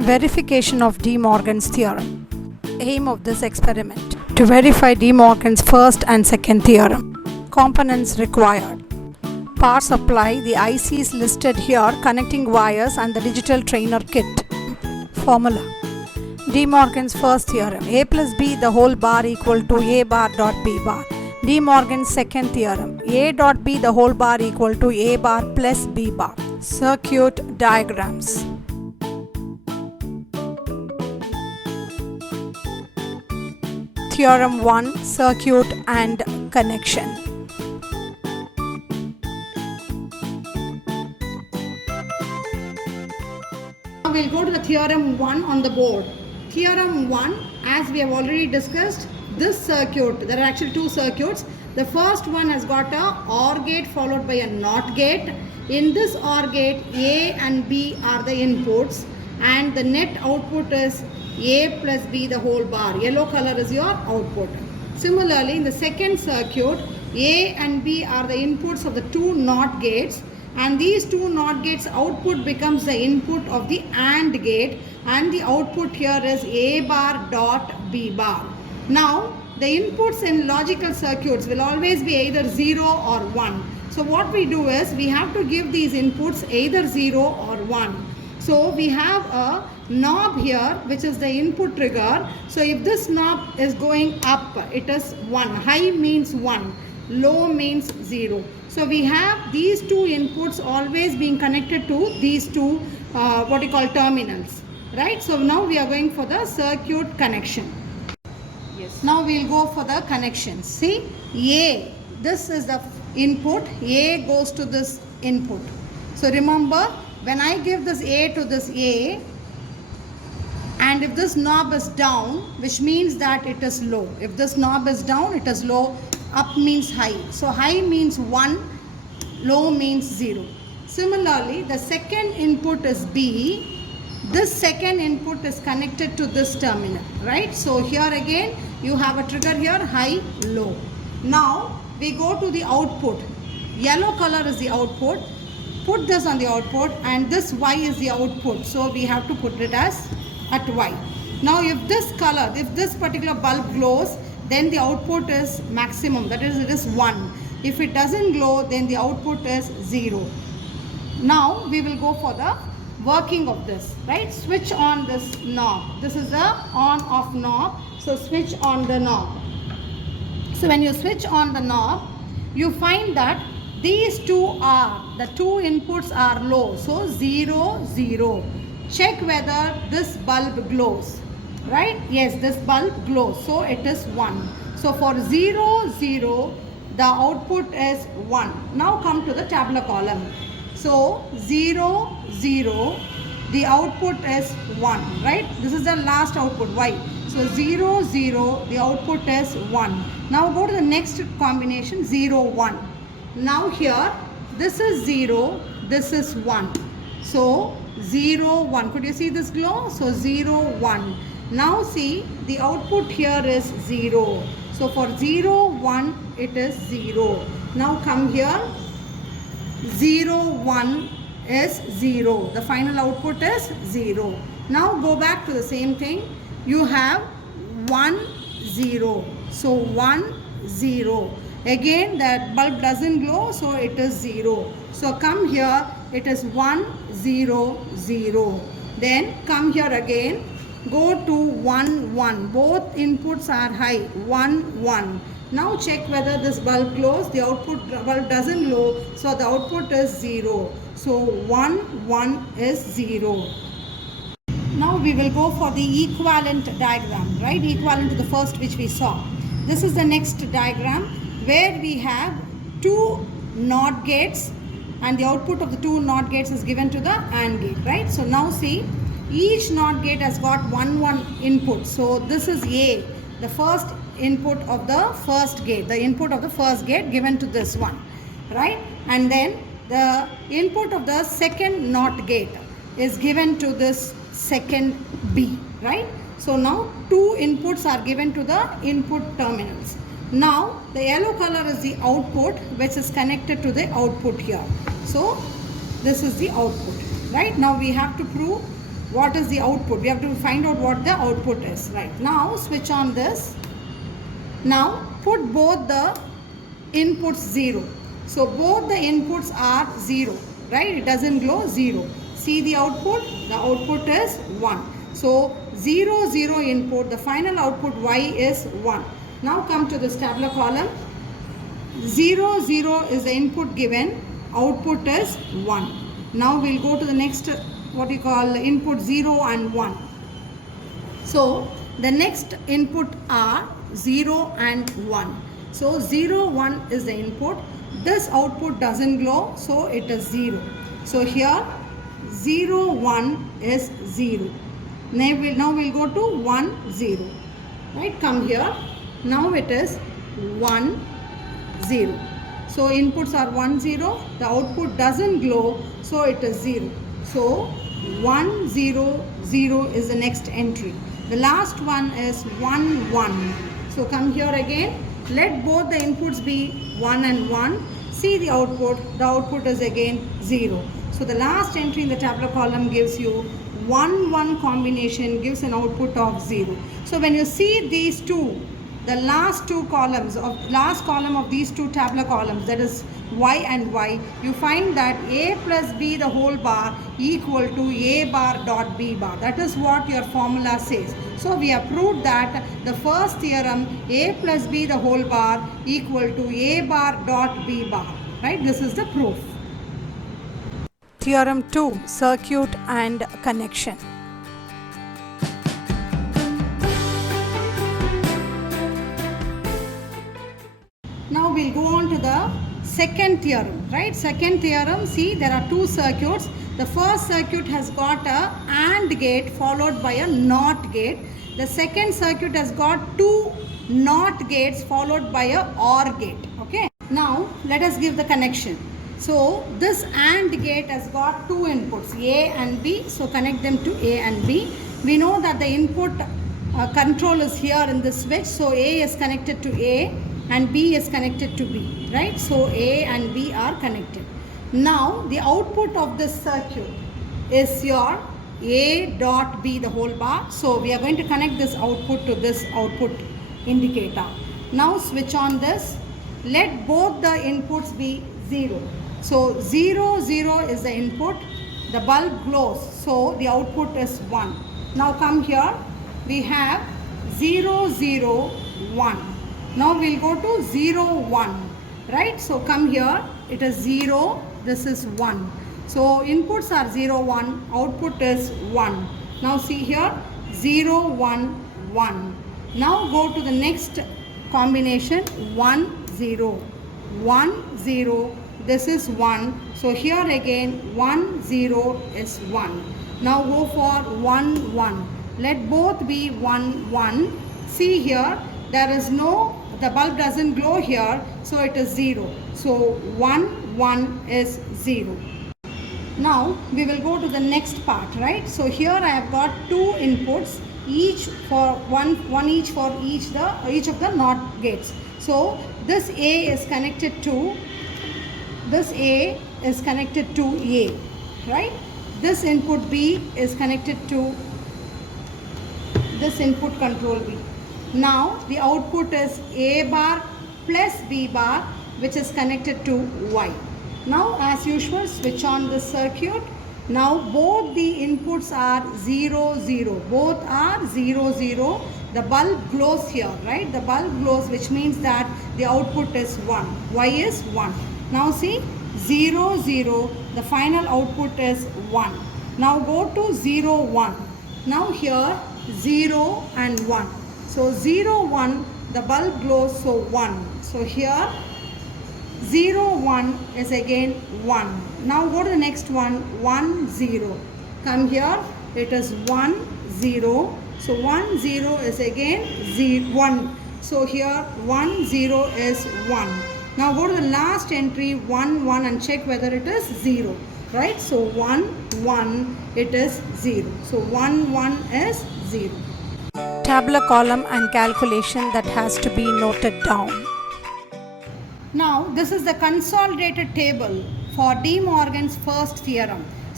Verification of De Morgan's theorem. Aim of this experiment: to verify De Morgan's first and second theorem. Components required: power supply, the ICs listed here, connecting wires, and the digital trainer kit. Formula: De Morgan's first theorem: a plus b the whole bar equal to a bar dot b bar. De Morgan's second theorem: a dot b the whole bar equal to a bar plus b bar. Circuit diagrams. Theorem 1: Circuit and connection. Now we'll go to the theorem 1 on the board. Theorem 1, as we have already discussed, this circuit, there are actually two circuits. The first one has got a OR gate followed by a NOT gate. In this OR gate, A and B are the inputs, and the net output is A plus B the whole bar. Yellow color is your output. Similarly, in the second circuit, A and B are the inputs of the two NOT gates, and these two NOT gates output becomes the input of the AND gate, and the output here is A bar dot B bar. Now, the inputs in logical circuits will always be either 0 or 1. So what we do is, we have to give these inputs either 0 or 1. So we have a knob here, which is the input trigger. So if this knob is going up, it is 1. High means 1. Low means 0. So we have these two inputs always being connected to these two terminals. Right? So now we are going for the circuit connection. Yes. Now we will go for the connections. See, A, this is the input. A goes to this input. So remember, when I give this A to this A, and if this knob is down, which means that it is low. If this knob is down, it is low. Up means high. So high means 1, low means 0. Similarly, the second input is B. This second input is connected to this terminal, right? So here again, you have a trigger here, high, low. Now, we go to the output. Yellow color is the output. Put this on the output, and this Y is the output. So we have to put it as at Y. Now if this color, if this particular bulb glows, then the output is maximum, that is, it is 1. If it doesn't glow, then the output is 0. Now we will go for the working of this, right? Switch on this knob. This is the on off knob. So switch on the knob. So when you switch on the knob, you find that these two the two inputs are low. So 0, 0. Check whether this bulb glows, right? Yes, this bulb glows. So it is 1. So for 0, 0, the output is 1. Now come to the tabular column. So 0, 0, the output is 1, right? This is the last output, Y. So 0, 0, the output is 1. Now go to the next combination, 0, 1. Now here, this is 0, this is 1. So 0, 1. Could you see this glow? So 0, 1. Now see, the output here is 0. So for 0, 1, it is 0. Now come here, 0, 1 is 0. The final output is 0. Now go back to the same thing. You have 1, 0. So 1, 0. Again, that bulb doesn't glow, so it is 0. So come here, it is 1, 0, 0. Then come here again, go to 1, 1. Both inputs are high, 1, 1. Now check whether this bulb glows. The output bulb doesn't glow, so the output is 0. So 1, 1 is 0. Now we will go for the equivalent diagram, right? Equivalent to the first which we saw. This is the next diagram, where we have two NOT gates, and the output of the two NOT gates is given to the AND gate, right? So now see, each NOT gate has got 1, 1 input. So this is A, the first input of the first gate, the input of the first gate given to this one, right? And then the input of the second NOT gate is given to this second B, right? So now two inputs are given to the input terminals. Now the yellow color is the output, which is connected to the output here. So this is the output, right? Now we have to prove what is the output. We have to find out what the output is. Right, now switch on this. Now put both the inputs 0. So both the inputs are 0, right? It doesn't glow, 0. See the output is 1. So 0 0 input, the final output y is 1. Now come to this tabular column. 0 0 is the input given, output is 1. Now we'll go to the next, what you call input 0 and 1. So the next input are 0 and 1. So 0 1 is the input. This output doesn't glow, so it is 0. So here 0 1 is 0. Now we'll go to 1 0. Right, come here. Now it is 1 0. So inputs are 1 0. The output doesn't glow, so it is 0. So 1 0 0 is the next entry. The last one is 1 1. So come here again. Let both the inputs be 1 and 1. See the output. The output is again 0. So the last entry in the tabular column gives you 1 1 combination, gives an output of 0. So when you see these two, the last column of these two tabular columns, that is y and y, you find that a plus b the whole bar equal to a bar dot b bar. That is what your formula says. So we have proved that the first theorem, a plus b the whole bar equal to a bar dot b bar. Right? This is the proof. Theorem 2, circuit and connection. Now we'll go on to the second theorem, right? Second theorem, see there are two circuits. The first circuit has got a AND gate followed by a NOT gate. The second circuit has got two NOT gates followed by a OR gate. Okay. Now let us give the connection. So this AND gate has got two inputs, A and B. So connect them to A and B. We know that the input control is here in this switch. So A is connected to A and B is connected to B, right? So A and B are connected. Now the output of this circuit is your A dot B the whole bar. So we are going to connect this output to this output indicator. Now switch on this. Let both the inputs be 0. So 0 0 is the input. The bulb glows. So the output is 1. Now come here. We have 0 0 1. Now we'll go to 0 1. Right? So come here. It is 0. This is 1. So inputs are 0 1. Output is 1. Now see here. 0 1 1. Now go to the next combination. 1 0. 1 0. This is 1. So here again 1 0 is 1. Now go for 1 1. Let both be 1 1. See here, there is no, the bulb doesn't glow here, so it is 0. So 1 1 is 0. Now we will go to the next part, right? So here I have got two inputs, each for one each for each of the NOT gates. So this A is connected to A, right? This input B is connected to this input control B. Now the output is A bar plus B bar, which is connected to Y. Now as usual, switch on the circuit. Now both the inputs are 0 0. Both are 0 0. The bulb glows here, right? The bulb glows, which means that the output is 1. Y is 1. Now see, 0 0. The final output is 1. Now go to 0 1. Now here 0 and 1. So 0 1, the bulb glows, so 1. So here 0 1 is again 1. Now go to the next one, 1 0. Come here, it is 1 0. So 1 0 is again 1. So here 1 0 is 1. Now go to the last entry, 1 1, and check whether it is 0. Right? So 1 1, it is 0. So 1 1 is 0. Tabular column and calculation that has to be noted down. Now this is the consolidated table for De Morgan's first theorem.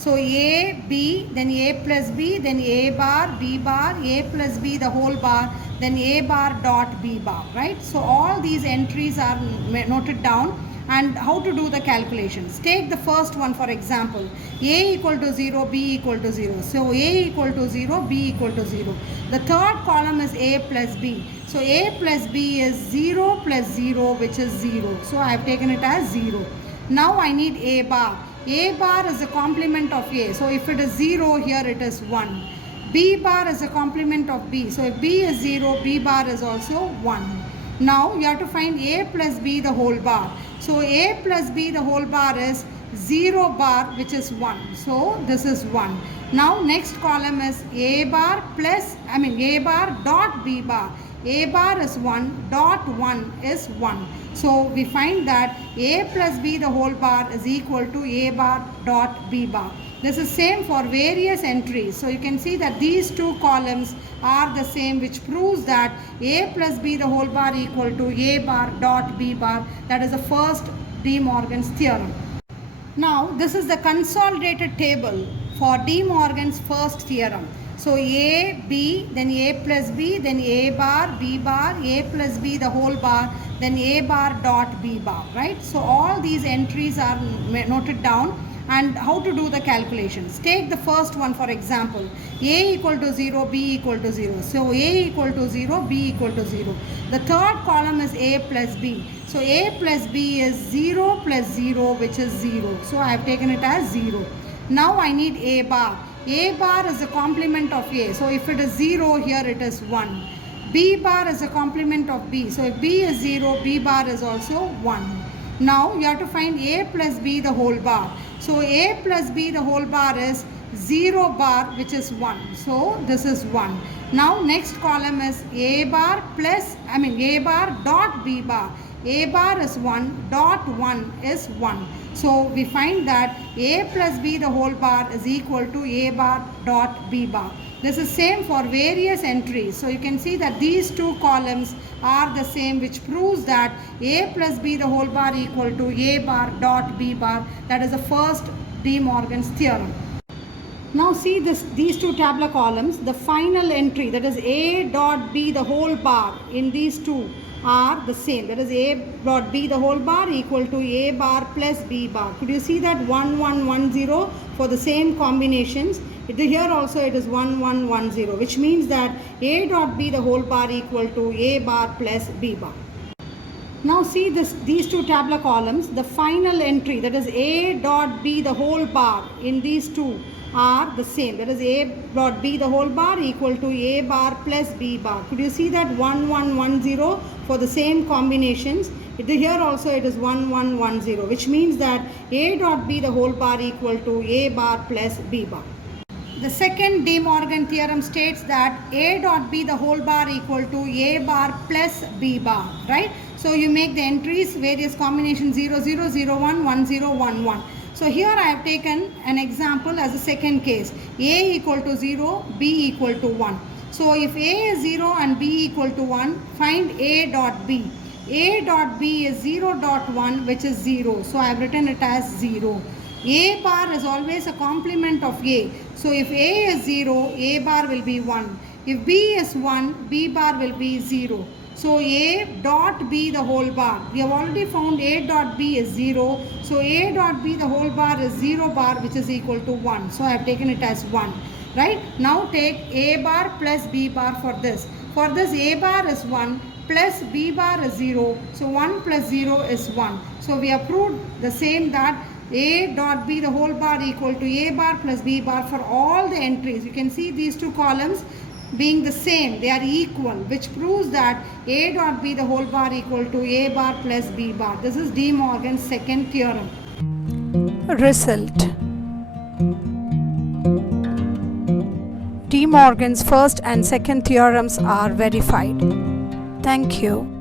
So A, B, then A plus B, then A bar, B bar, A plus B the whole bar, then A bar dot B bar, right? So all these entries are noted down. And how to do the calculations? Take the first one for example. A equal to 0, B equal to 0. So A equal to 0, B equal to 0. The third column is A plus B. So A plus B is 0 plus 0, which is 0. So I have taken it as 0. Now I need A bar. A bar is a complement of A. So if it is 0, here it is 1. B bar is a complement of B. So if B is 0, B bar is also 1. Now you have to find A plus B the whole bar. So A plus B the whole bar is 0 bar, which is 1. So this is 1. Now next column is A bar A bar dot B bar. A bar is 1, dot 1 is 1. So we find that A plus B the whole bar is equal to A bar dot B bar. This is same for various entries. So you can see that these two columns are the same, which proves that A plus B the whole bar equal to A bar dot B bar. That is the first De Morgan's theorem. Now this is the consolidated table for De Morgan's first theorem. So A, B, then A plus B, then A bar, B bar, A plus B the whole bar, then A bar dot B bar, right? So all these entries are noted down. And how to do the calculations? Take the first one for example. A equal to 0, B equal to 0. So A equal to 0, B equal to 0. The third column is A plus B. So A plus B is 0 plus 0, which is 0. So I have taken it as 0. Now I need A bar. A bar is a complement of A. So if it is 0, here it is 1. B bar is a complement of B. So if B is 0, B bar is also 1. Now you have to find A plus B the whole bar. So A plus B the whole bar is 0 bar, which is 1. So this is 1. Now next column is A bar A bar dot B bar. A bar is 1, dot 1 is 1. So we find that A plus B the whole bar is equal to A bar dot B bar. This is same for various entries. So you can see that these two columns are the same, which proves that A plus B the whole bar equal to A bar dot B bar. That is the first De Morgan's theorem. Now see these two tabular columns. The final entry, that is A dot B the whole bar, in these two are the same. That is A dot B the whole bar equal to A bar plus B bar. Could you see that 1 1 1 0 for the same combinations? Here also it is 1 1 1 0, which means that A dot B the whole bar equal to A bar plus B bar. Now see these two tabular columns. The final entry, that is A dot B the whole bar, in these two are the same. That is A dot B the whole bar equal to A bar plus B bar. Could you see that 1 1 1 0 for the same combinations? Here also it is 1 1 1 0, which means that A dot B the whole bar equal to A bar plus B bar. The second De Morgan theorem states that A dot B the whole bar equal to A bar plus B bar, right? So you make the entries, various combinations 0 0 0 1 1 0 1 1. So here I have taken an example as a second case. A equal to 0, B equal to 1. So if A is 0 and B equal to 1, find A dot B. A dot B is 0 dot 1, which is 0. So I have written it as 0. A bar is always a complement of A. So if A is 0, A bar will be 1. If B is 1, B bar will be 0. So A dot B the whole bar. We have already found A dot B is 0. So A dot B the whole bar is 0 bar, which is equal to 1. So I have taken it as 1. Right? Now take A bar plus B bar for this. For this A bar is 1 plus B bar is 0. So 1 plus 0 is 1. So we have proved the same, that A dot B the whole bar equal to A bar plus B bar for all the entries. You can see these two columns being the same, they are equal, which proves that A dot B the whole bar equal to A bar plus B bar. This is De Morgan's second theorem. Result: De Morgan's first and second theorems are verified. Thank you.